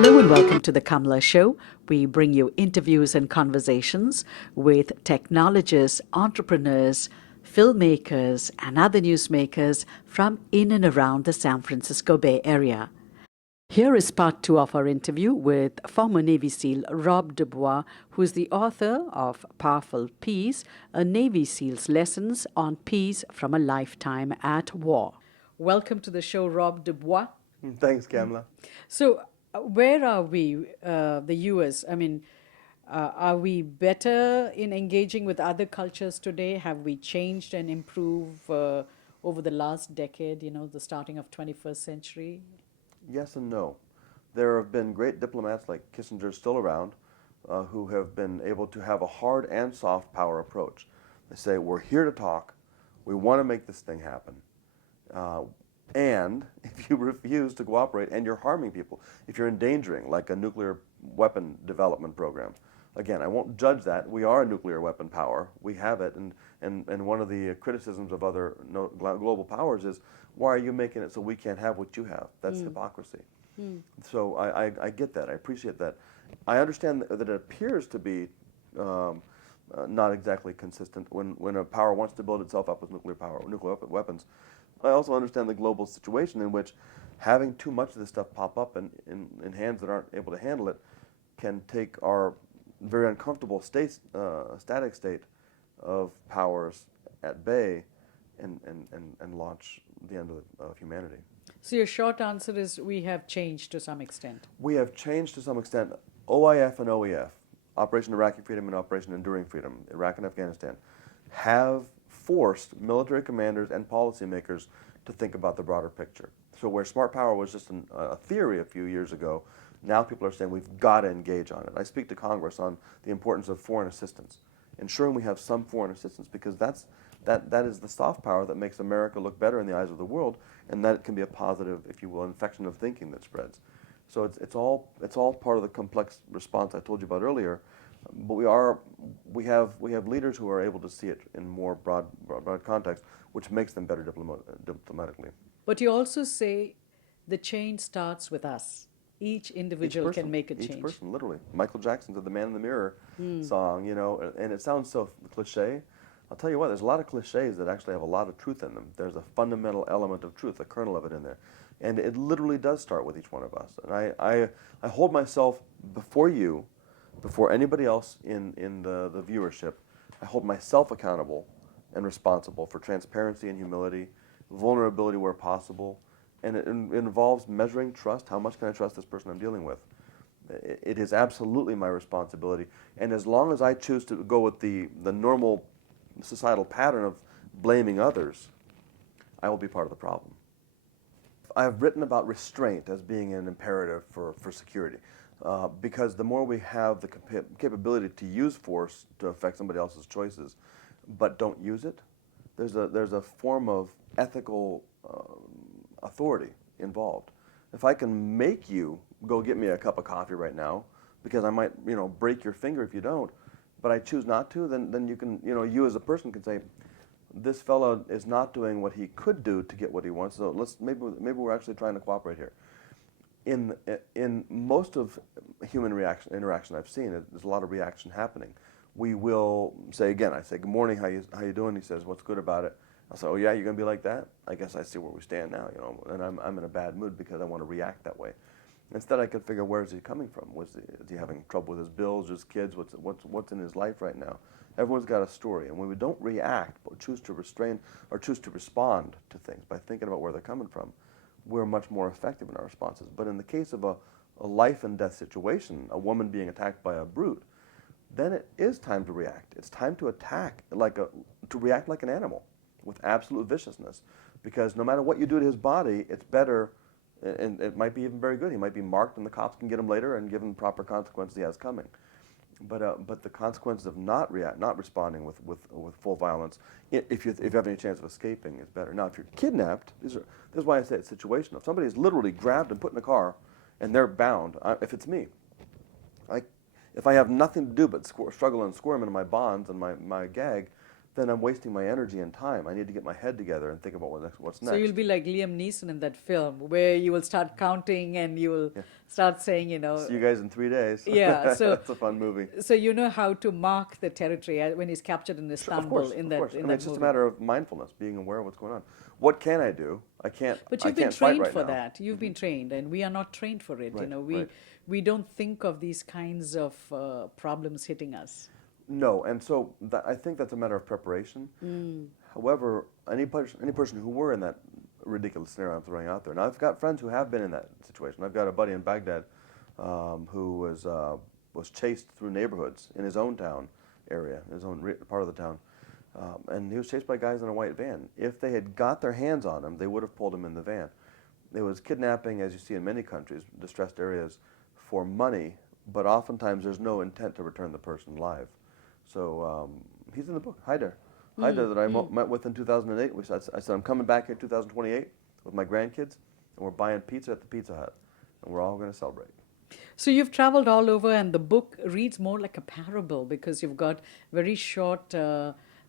Hello and welcome to the Kamla Show. We bring you interviews and conversations with technologists, entrepreneurs, filmmakers, and other newsmakers from in and around the San Francisco Bay Area. Here is part two of our interview with former Navy SEAL Rob Du Bois, who is the author of Powerful Peace, a Navy SEAL's lessons on peace from a lifetime at war. Welcome to the show, Rob Du Bois. Thanks, Kamla. So, where are we, the US? Are we better in engaging with other cultures today? Have we changed and improved over the last decade, the starting of 21st century? Yes and no. There have been great diplomats like Kissinger still around who have been able to have a hard and soft power approach. They say, we're here to talk. We want to make this thing happen. And if you refuse to cooperate and you're harming people, if you're endangering, like a nuclear weapon development program, again, I won't judge that. We are a nuclear weapon power. We have it. And one of the criticisms of other global powers is, why are you making it so we can't have what you have? That's hypocrisy. So I get that. I appreciate that. I understand that it appears to be not exactly consistent when a power wants to build itself up with nuclear weapons. I also understand the global situation in which having too much of this stuff pop up in hands that aren't able to handle it can take our very uncomfortable static state of powers at bay and launch the end of humanity. So, your short answer is we have changed to some extent. We have changed to some extent. OIF and OEF, Operation Iraqi Freedom and Operation Enduring Freedom, Iraq and Afghanistan, have forced military commanders and policymakers to think about the broader picture. So where smart power was just a theory a few years ago, now people are saying we've got to engage on it. I speak to Congress on the importance of foreign assistance, ensuring we have some foreign assistance, because that is the soft power that makes America look better in the eyes of the world, and that can be a positive, if you will, infection of thinking that spreads. So it's all part of the complex response I told you about earlier. But we have leaders who are able to see it in more broad context, which makes them better diplomatically. But you also say the change starts with us. Each individual can make a change. Each person, literally. Michael Jackson did the Man in the Mirror song, and it sounds so cliche. I'll tell you what, there's a lot of cliches that actually have a lot of truth in them. There's a fundamental element of truth, a kernel of it in there. And it literally does start with each one of us. And I hold myself before you, before anybody else in the viewership, I hold myself accountable and responsible for transparency and humility, vulnerability where possible, and it involves measuring trust. How much can I trust this person I'm dealing with? It is absolutely my responsibility, and as long as I choose to go with the normal societal pattern of blaming others, I will be part of the problem. I've written about restraint as being an imperative for security. Because the more we have the capability to use force to affect somebody else's choices, but don't use it, there's a form of ethical authority involved. If I can make you go get me a cup of coffee right now, because I might break your finger if you don't, but I choose not to, then you can you as a person can say, this fellow is not doing what he could do to get what he wants. So maybe we're actually trying to cooperate here. In most of human interaction I've seen, there's a lot of reaction happening. We will say, again, I say, good morning, how you doing? He says, what's good about it? I'll say, oh yeah, you're going to be like that? I guess I see where we stand now, and I'm in a bad mood because I want to react that way. Instead, I could figure, where is he coming from? Is he having trouble with his bills, his kids? What's in his life right now? Everyone's got a story, and when we don't react, but choose to restrain or choose to respond to things by thinking about where they're coming from, we're much more effective in our responses. But in the case of a life and death situation, a woman being attacked by a brute, then it is time to react. It's time to attack, to react like an animal with absolute viciousness. Because no matter what you do to his body, it's better, and it might be even very good. He might be marked and the cops can get him later and give him proper consequences he has coming. But the consequences of not responding with full violence, if you have any chance of escaping, is better. Now, if you're kidnapped, this is why I say it's situational. If somebody is literally grabbed and put in a car, and they're bound, if it's me, if I have nothing to do but struggle and squirm in my bonds and my gag, then I'm wasting my energy and time. I need to get my head together and think about what's So next. you'll be like Liam Neeson in that film, where you will start counting and you will Yeah. start saying, you know, See you guys in 3 days. yeah. So That's a fun movie. so you know how to mark the territory when he's captured in Sure, of Istanbul course, in of that course. I in mean, that it's just a movie. matter of mindfulness, being aware of what's going on. What can I do? I can't. But I you've been can't fight trained right for now. that. You've been trained, and we are not trained for it. You Right, know, right. we don't think of these kinds of problems hitting us. No, and so I think that's a matter of preparation. However, any person who were in that ridiculous scenario I'm throwing out there. Now, I've got friends who have been in that situation. I've got a buddy in Baghdad who was chased through neighborhoods in his own town area, his own part of the town, and he was chased by guys in a white van. If they had got their hands on him, they would have pulled him in the van. It was kidnapping, as you see in many countries, distressed areas, for money, but oftentimes there's no intent to return the person live. So he's in the book, Haider. Haider that I met with in 2008. I said, I'm coming back here in 2028 with my grandkids, and we're buying pizza at the Pizza Hut, and we're all going to celebrate. So you've traveled all over, and the book reads more like a parable because you've got very short.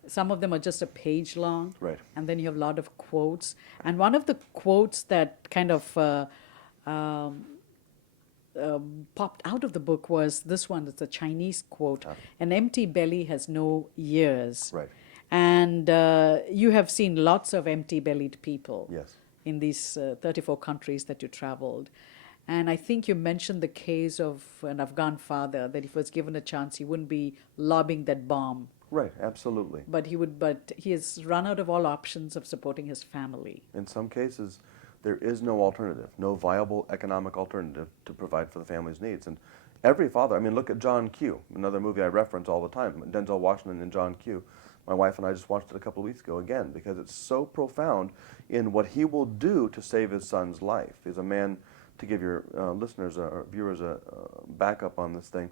Some of them are just a page long, Right. and then you have a lot of quotes. And one of the quotes that kind of um, popped out of the book was this one. It's a Chinese quote: "An empty belly has no years." Right. And you have seen lots of empty-bellied people Yes. in these 34 countries that you traveled. And I think you mentioned the case of an Afghan father that if he was given a chance, he wouldn't be lobbing that bomb. Right, absolutely. But he has run out of all options of supporting his family. In some cases, there is no alternative, no viable economic alternative to provide for the family's needs. And every father, I mean, look at John Q, another movie I reference all the time, Denzel Washington and John Q. My wife and I just watched it a couple of weeks ago again because it's so profound in what he will do to save his son's life. He's a man, to give your listeners or viewers a backup on this thing,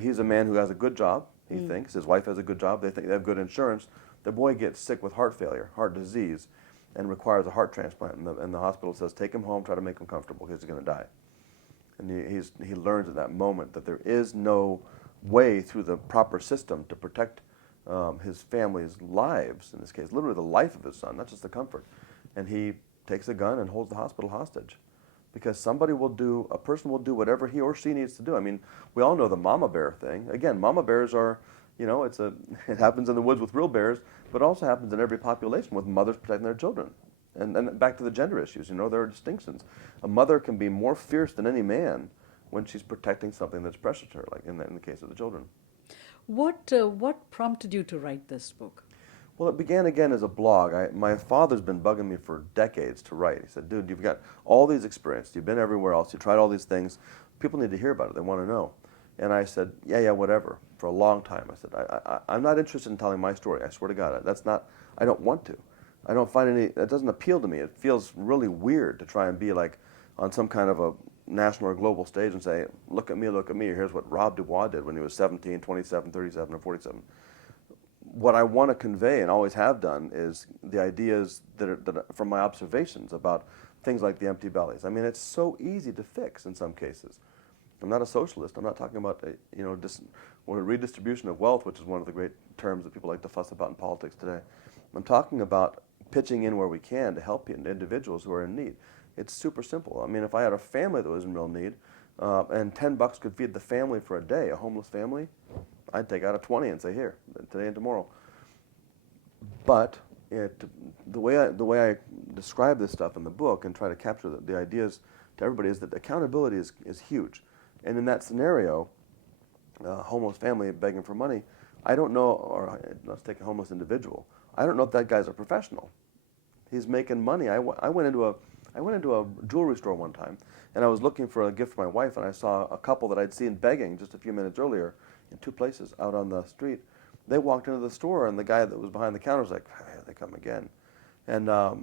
he's a man who has a good job, he thinks. His wife has a good job. They think they have good insurance. The boy gets sick with heart failure, heart disease, and requires a heart transplant. And the hospital says, take him home, try to make him comfortable because he's going to die. And he learns at that moment that there is no way through the proper system to protect his family's lives, in this case, literally the life of his son, not just the comfort. And he takes a gun and holds the hospital hostage. Because a person will do whatever he or she needs to do. I mean, we all know the mama bear thing. Again, mama bears are, it happens in the woods with real bears, but it also happens in every population with mothers protecting their children. And back to the gender issues, there are distinctions. A mother can be more fierce than any man when she's protecting something that's precious to her, like in the case of the children. What prompted you to write this book? Well, it began again as a blog. My father's been bugging me for decades to write. He said, dude, you've got all these experiences. You've been everywhere else. You tried all these things. People need to hear about it. They want to know. And I said, yeah, whatever, for a long time. I said, I'm not interested in telling my story. I swear to God, I don't want to. I don't find it doesn't appeal to me. It feels really weird to try and be like on some kind of a national or global stage and say, look at me. Here's what Rob Du Bois did when he was 17, 27, 37, or 47. What I want to convey and always have done is the ideas that are from my observations about things like the empty bellies. I mean, it's so easy to fix in some cases. I'm not a socialist. I'm not talking about redistribution of wealth, which is one of the great terms that people like to fuss about in politics today. I'm talking about pitching in where we can to help individuals who are in need. It's super simple. I mean, if I had a family that was in real need and $10 could feed the family for a day, a homeless family, I'd take out a 20 and say, here, today and tomorrow. But the way I describe this stuff in the book and try to capture the ideas to everybody is that accountability is huge. And in that scenario, a homeless family begging for money, I don't know, or let's take a homeless individual, I don't know if that guy's a professional. He's making money. I went into a jewelry store one time, and I was looking for a gift for my wife, and I saw a couple that I'd seen begging just a few minutes earlier in two places out on the street. They walked into the store, and the guy that was behind the counter was like, here they come again. And I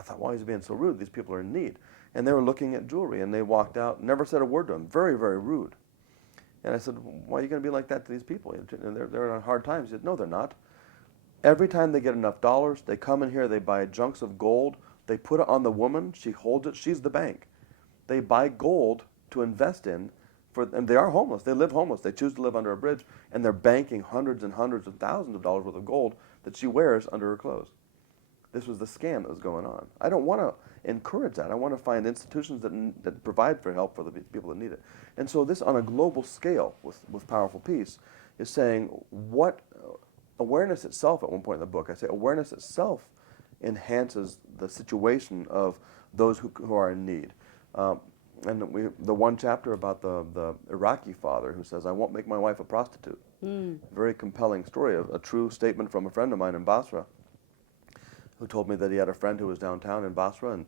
thought, why is he being so rude? These people are in need. And they were looking at jewelry, and they walked out, never said a word to him. Very, very rude. And I said, why are you going to be like that to these people? And they're on hard times. He said, no, they're not. Every time they get enough dollars, they come in here, they buy chunks of gold, they put it on the woman, she holds it, she's the bank. They buy gold to invest in, and they are homeless, they live homeless, they choose to live under a bridge, and they're banking hundreds and hundreds of thousands of dollars worth of gold that she wears under her clothes. This was the scam that was going on. I don't want to encourage that. I want to find institutions that provide for help for the people that need it. And so this, on a global scale, with Powerful Peace, is saying what awareness itself, at one point in the book, I say awareness itself enhances the situation of those who are in need. And the one chapter about the Iraqi father who says, I won't make my wife a prostitute. Very compelling story, a true statement from a friend of mine in Basra, who told me that he had a friend who was downtown in Basra, and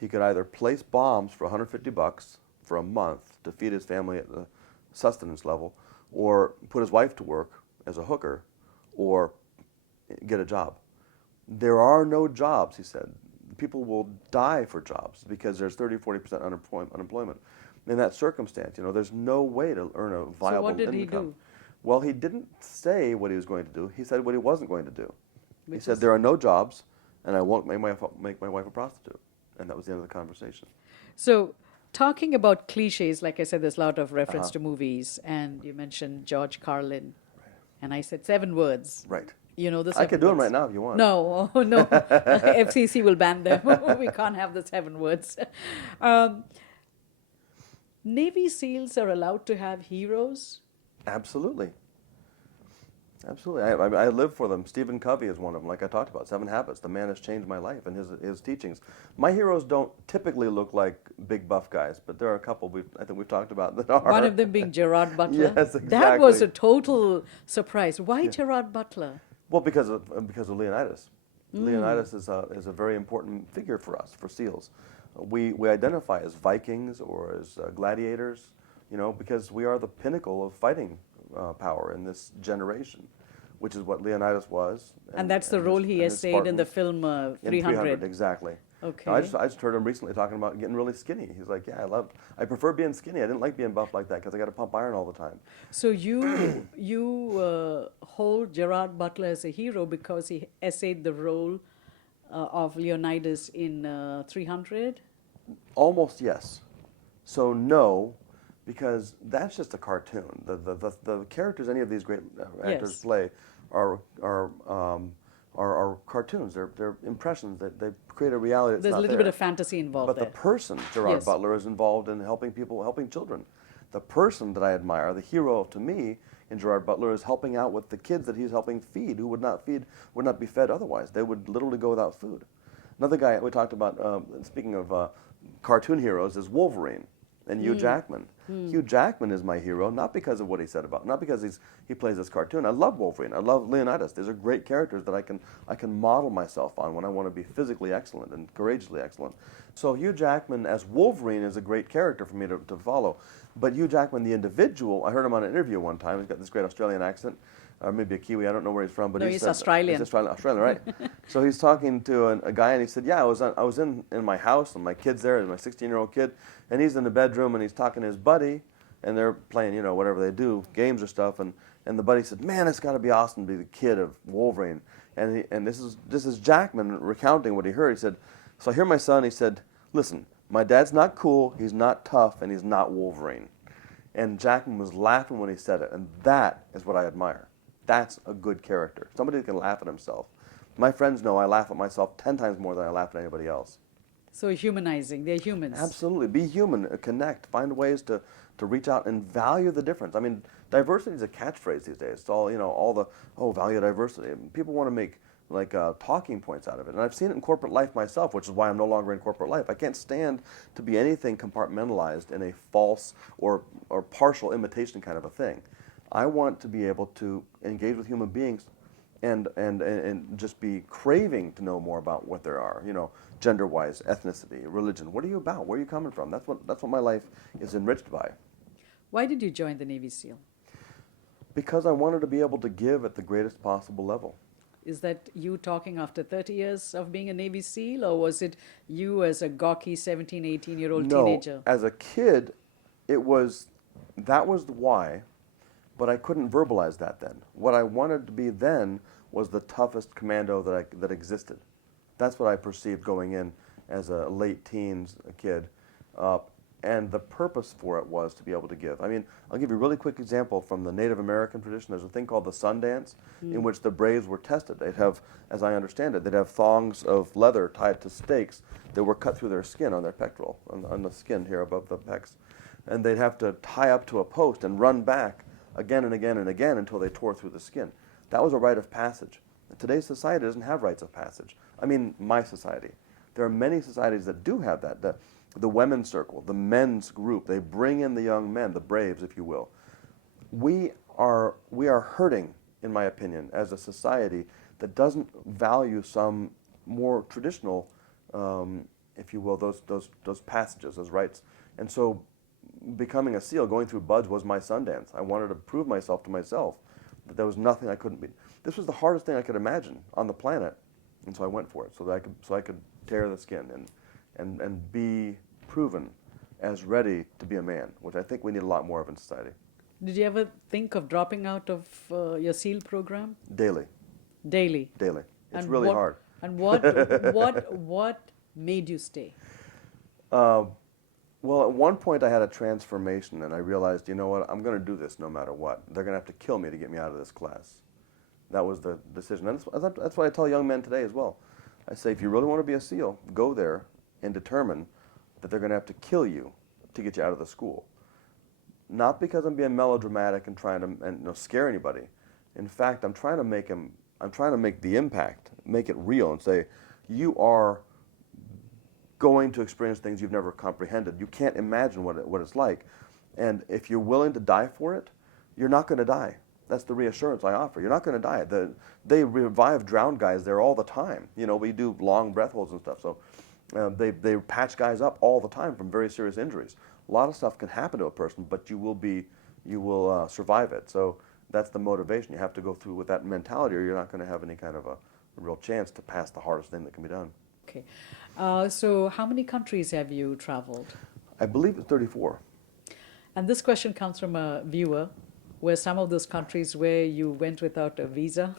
he could either place bombs for $150 for a month to feed his family at the sustenance level, or put his wife to work as a hooker, or get a job. There are no jobs, he said. People will die for jobs because there's 30-40% unemployment. In that circumstance, there's no way to earn a viable income. So what did he do? Well, he didn't say what he was going to do. He said what he wasn't going to do. He said there are no jobs, and I won't make my wife a prostitute. And that was the end of the conversation. So, talking about cliches, like I said, there's a lot of reference to movies, and you mentioned George Carlin, and I said 7 words. Right. The 7 I could do them words. right now if you want. No, no. FCC will ban them. We can't have the 7 words. Navy SEALs are allowed to have heroes? Absolutely. Absolutely. I live for them. Stephen Covey is one of them, like I talked about. 7 Habits. The man has changed my life and his teachings. My heroes don't typically look like big buff guys, but there are a couple I think we've talked about that are. One of them being Gerard Butler. Yes, exactly. That was a total surprise. Why Gerard Butler? Well, because of Leonidas. Leonidas is a very important figure for us, for SEALs. We identify as Vikings or as gladiators, because we are the pinnacle of fighting power in this generation, which is what Leonidas was. And that's the role he essayed in the film 300. In 300, exactly. Okay. Now, I just heard him recently talking about getting really skinny. He's like, yeah, I prefer being skinny. I didn't like being buff like that because I got to pump iron all the time. So you hold Gerard Butler as a hero because he essayed the role of Leonidas in 300? Almost yes. So no, because that's just a cartoon. The characters any of these great actors play are cartoons. They're impressions. They create a reality that's There's a not little there. bit of fantasy involved But there. the person, Gerard Butler, is involved in helping people, helping children. The person that I admire, the hero to me in Gerard Butler, is helping out with the kids that he's helping feed, who would not be fed otherwise. They would literally go without food. Another guy we talked about, speaking of cartoon heroes, is Wolverine and Hugh Jackman. Hugh Jackman is my hero, not because of what he said about, not because he plays this cartoon. I love Wolverine. I love Leonidas. These are great characters that I can model myself on when I want to be physically excellent and courageously excellent. So Hugh Jackman as Wolverine is a great character for me to follow. But Hugh Jackman, the individual, I heard him on an interview one time. He's got this great Australian accent, or maybe a Kiwi. I don't know where he's from, but he's Australian. He's Australian, right? So he's talking to a guy, and he said, "Yeah, I was in my house, and my kid's there, and my 16-year-old kid, and he's in the bedroom, and he's talking to his buddy, and they're playing, whatever they do, games or stuff, and the buddy said, man, it's got to be awesome to be the kid of Wolverine, and this is Jackman recounting what he heard. He said, so I hear my son. He said, listen, my dad's not cool, he's not tough, and he's not Wolverine. And Jackman was laughing when he said it, and that is what I admire. That's a good character. Somebody who can laugh at himself. My friends know I laugh at myself 10 times more than I laugh at anybody else. So humanizing, they're humans. Absolutely. Be human, connect, find ways to reach out and value the difference. I mean, diversity is a catchphrase these days. It's all value diversity. People want to make talking points out of it. And I've seen it in corporate life myself, which is why I'm no longer in corporate life. I can't stand to be anything compartmentalized in a false or partial imitation kind of a thing. I want to be able to engage with human beings and just be craving to know more about what there are, gender-wise, ethnicity, religion. What are you about? Where are you coming from? That's what my life is enriched by. Why did you join the Navy SEAL? Because I wanted to be able to give at the greatest possible level. Is that you talking after 30 years of being a Navy SEAL, or was it you as a gawky 17, 18-year-old teenager? No, as a kid, that was the why, but I couldn't verbalize that then. What I wanted to be then was the toughest commando that existed. That's what I perceived going in as a late teens kid. and the purpose for it was to be able to give. I mean, I'll give you a really quick example from the Native American tradition. There's a thing called the sun dance, in which the braves were tested. They'd have, as I understand it, they'd have thongs of leather tied to stakes that were cut through their skin on their pectoral, on the skin here above the pecs. And they'd have to tie up to a post and run back again and again and again until they tore through the skin. That was a rite of passage. Today's society doesn't have rites of passage. I mean, my society. There are many societies that do have that. The women's circle, the men's group, they bring in the young men, the braves, if you will. We are hurting, in my opinion, as a society that doesn't value some more traditional, if you will, those passages, those rites. And so becoming a SEAL, going through BUD/S was my Sundance. I wanted to prove myself to myself that there was nothing I couldn't be. This was the hardest thing I could imagine on the planet, and so I went for it, so that I could tear the skin and be proven as ready to be a man, which I think we need a lot more of in society. Did you ever think of dropping out of your SEAL program? Daily. Daily. Daily. It's And really hard. And what made you stay? Well, at one point I had a transformation, and I realized, you know what, I'm going to do this no matter what. They're going to have to kill me to get me out of this class. That was the decision. And that's what I tell young men today as well. I say, if you really want to be a SEAL, go there and determine that they're going to have to kill you to get you out of the school. Not because I'm being melodramatic and trying to scare anybody. In fact, I'm trying to make the impact, make it real, and say, you are going to experience things you've never comprehended. You can't imagine what it's like. And if you're willing to die for it, you're not going to die. That's the reassurance I offer. You're not going to die. They revive drowned guys there all the time. You know, we do long breath holds and stuff. So they patch guys up all the time from very serious injuries. A lot of stuff can happen to a person, but you will survive it. So that's the motivation. You have to go through with that mentality, or you're not going to have any kind of a real chance to pass the hardest thing that can be done. Okay. So how many countries have you traveled? I believe it's 34. And this question comes from a viewer. Were some of those countries where you went without a visa?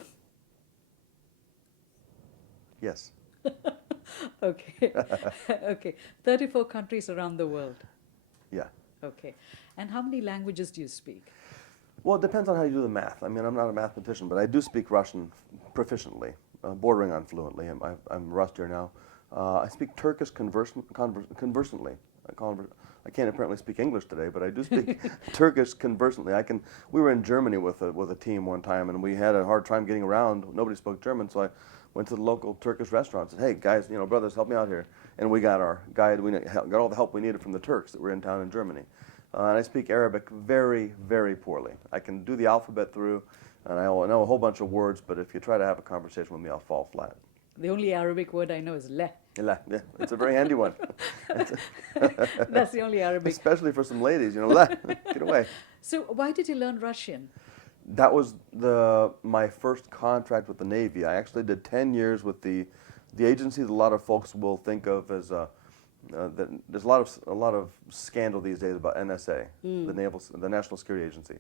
Yes. Okay. Okay. 34 countries around the world. Yeah. Okay. And how many languages do you speak? Well, it depends on how you do the math. I mean, I'm not a mathematician, but I do speak Russian proficiently, bordering on fluently. I'm rustier now. I speak Turkish conversantly. I can't apparently speak English today, but I do speak Turkish conversantly. We were in Germany with a team one time, and we had a hard time getting around. Nobody spoke German, so I went to the local Turkish restaurant and said, hey, guys, brothers, help me out here. And we got our guide. We got all the help we needed from the Turks that were in town in Germany. And I speak Arabic very, very poorly. I can do the alphabet through, and I know a whole bunch of words, but if you try to have a conversation with me, I'll fall flat. The only Arabic word I know is leh. Yeah, it's a very handy one. That's the only Arabic. Especially for some ladies, leh, get away. So why did you learn Russian? That was my first contract with the Navy. I actually did 10 years with the agency that a lot of folks will think of as there's a lot of scandal these days about NSA, the National Security Agency.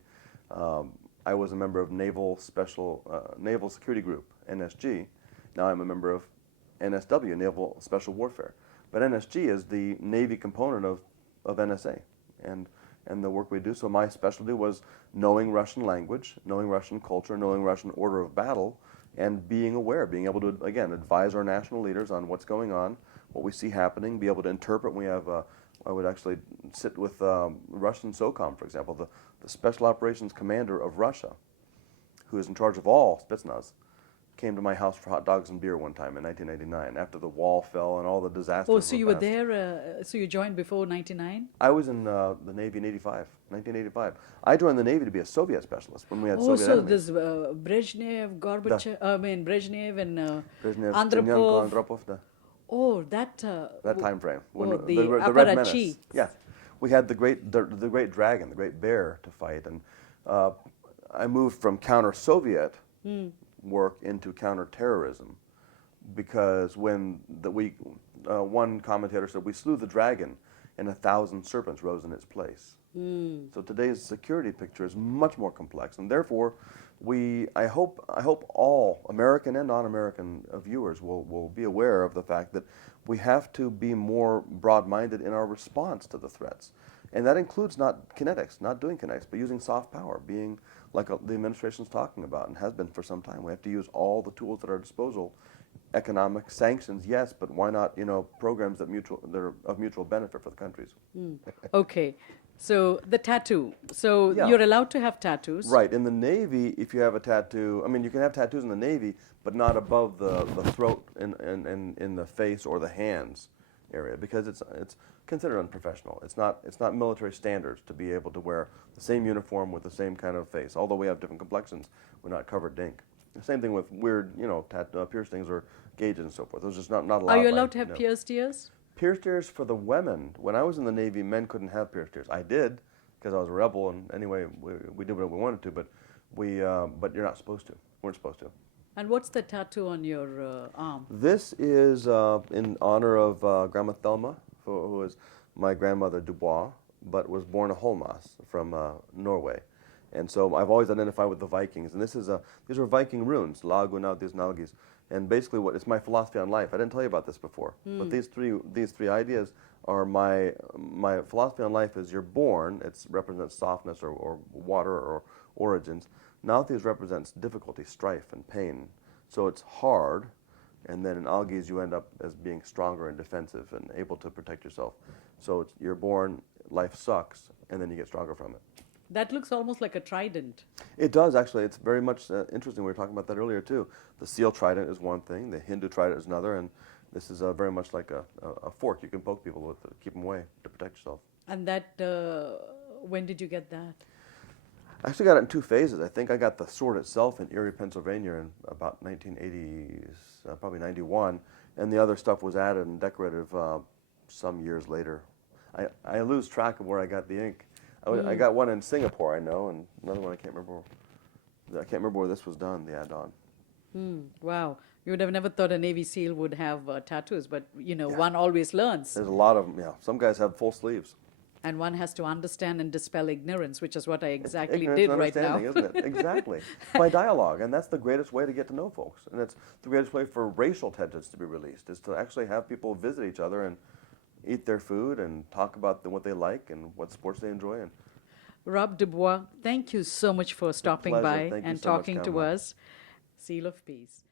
I was a member of Naval Security Group, NSG. Now I'm a member of NSW, Naval Special Warfare. But NSG is the Navy component of NSA and the work we do. So my specialty was knowing Russian language, knowing Russian culture, knowing Russian order of battle, and being aware, being able to, again, advise our national leaders on what's going on, what we see happening, be able to interpret. We have, I would actually sit with Russian SOCOM, for example, the Special Operations Commander of Russia, who is in charge of all Spetsnaz, came to my house for hot dogs and beer one time in 1999 after the wall fell and all the disasters. Oh, so you were there, so you joined before 99? I was in the Navy in 1985. I joined the Navy to be a Soviet specialist when we had Soviet enemies. There's Brezhnev, Gorbachev, Brezhnev and Brezhnev, Andropov. Andropov. Oh, that time frame. When the Red Menace. Yeah. We had the great dragon, the great bear to fight. And I moved from counter-Soviet work into counterterrorism because when one commentator said, we slew the dragon and 1,000 serpents rose in its place. So today's security picture is much more complex, and therefore I hope all American and non-American viewers will be aware of the fact that we have to be more broad-minded in our response to the threats. And that includes not kinetics, not doing kinetics, but using soft power, being like the administration's talking about and has been for some time. We have to use all the tools at our disposal. Economic sanctions, yes, but why not, programs that are of mutual benefit for the countries. Okay. So the tattoo. So Yeah. you're allowed to have tattoos. Right. In the Navy, if you have a tattoo, I mean, you can have tattoos in the Navy, but not above the throat and in the face or the hands area, because it's considered unprofessional. It's not military standards to be able to wear the same uniform with the same kind of face. Although we have different complexions, we're not covered in ink. The same thing with weird, piercings or gauges and so forth. Those are just not allowed. Are you allowed to have pierced ears? Pierced ears for the women. When I was in the Navy, men couldn't have pierced ears. I did, because I was a rebel, and anyway, we did what we wanted to, but but you're not supposed to. Weren't supposed to. And what's the tattoo on your arm? This is in honor of Grandma Thelma, who was my grandmother Du Bois, but was born a Holmas from Norway. And so I've always identified with the Vikings. And these are Viking runes, Lagunautis Nalgis. And basically it's my philosophy on life. I didn't tell you about this before. But these three ideas are my philosophy on life is you're born, it represents softness or water or origins. Nauthias represents difficulty, strife, and pain. So it's hard, and then in Algis you end up as being stronger and defensive and able to protect yourself. So you're born, life sucks, and then you get stronger from it. That looks almost like a trident. It does, actually. It's very much interesting. We were talking about that earlier, too. The seal trident is one thing. The Hindu trident is another. And this is very much like a fork you can poke people with to keep them away, to protect yourself. And that, when did you get that? I actually got it in two phases. I think I got the sword itself in Erie, Pennsylvania in about 1980s, probably 91. And the other stuff was added and decorated some years later. I lose track of where I got the ink. I got one in Singapore, I know, and another one I can't remember where this was done, the add-on. Wow. You would have never thought a Navy SEAL would have tattoos, but, one always learns. There's a lot of them, yeah. Some guys have full sleeves. And one has to understand and dispel ignorance, which is what I exactly Ignorance did and right now. understanding, isn't it? Exactly. By dialogue, and that's the greatest way to get to know folks. And it's the greatest way for racial tensions to be released, is to actually have people visit each other and eat their food and talk about what they like and what sports they enjoy. And Rob Du Bois, thank you so much for stopping by and talking to us. Seal of Peace.